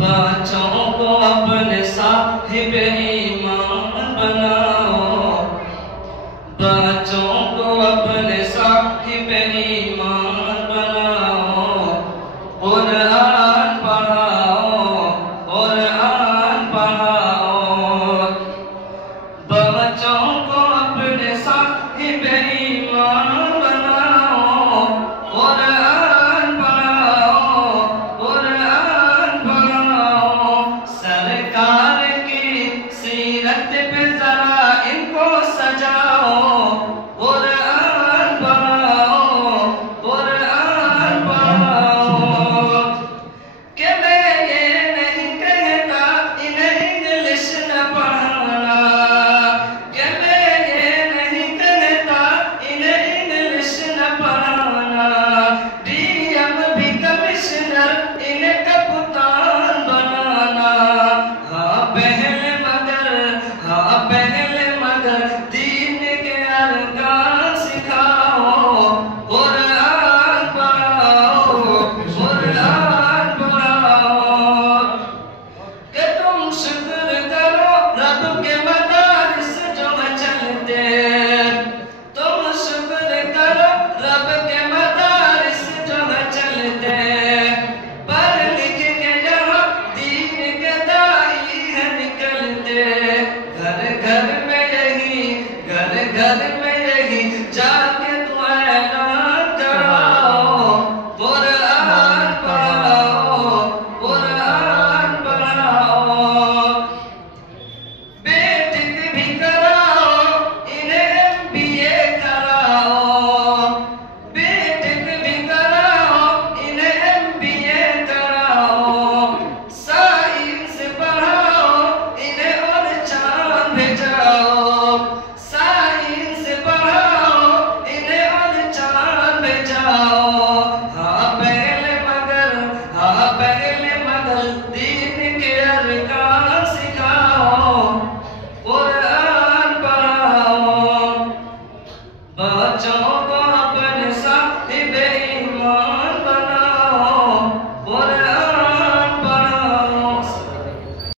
बच्चों को अपने साहिब ईमान बनाओ, बच्चों को अपने साहिब ईमान बनाओ। कुरान पढ़ाओ, कुरान पढ़ाओ, बच्चों को अपने साहिब ईमान बनाओ। कुरान पढ़ाओ, कुरान पढ़ाओ। सरकार की सीरत पे जरा इनको सजाओ। कुरान पढ़ाओ, कुरान पढ़ाओ। कि मैं ये नहीं कहता इन्हें इंग्लिश न पढ़ाना, कि मैं ये नहीं कहता इन्हें इंग्लिश न पढ़ाना। डीएम भी कमिश्नर इन्हें कप्तान बनाना। हाँ पहले मगर, हाँ पहले मगर दीन के अरकान सिखाओ। कुरान पढ़ाओ, कुरान पढ़ाओ। कि तुम शुक्र करो रब के मदारिस जो चलते, तुम शुक्र करो रब के मदारिस जो चलते। पढ़ लिख के यहाँ दीन के दाई है निकलते। घर घर में यही, घर घर में यही जाके तू ऐलान कराओ। कुरान पढ़ाओ, कुरान पढ़ाओ। बेटिक भी कराओ इन्हें MBA कराओ, बेटिक भी कराओ इन्हें MBA कराओ। साइंस पढ़ाओ इन्हें और चांद भेजाओ, साइंस पढ़ाओ इन्हें और चांद भेजाओ। हाँ पहले मगर, हाँ पहले मगर दीन के अरकान सिखाओ। कुरान पढ़ाओ, बच्चों को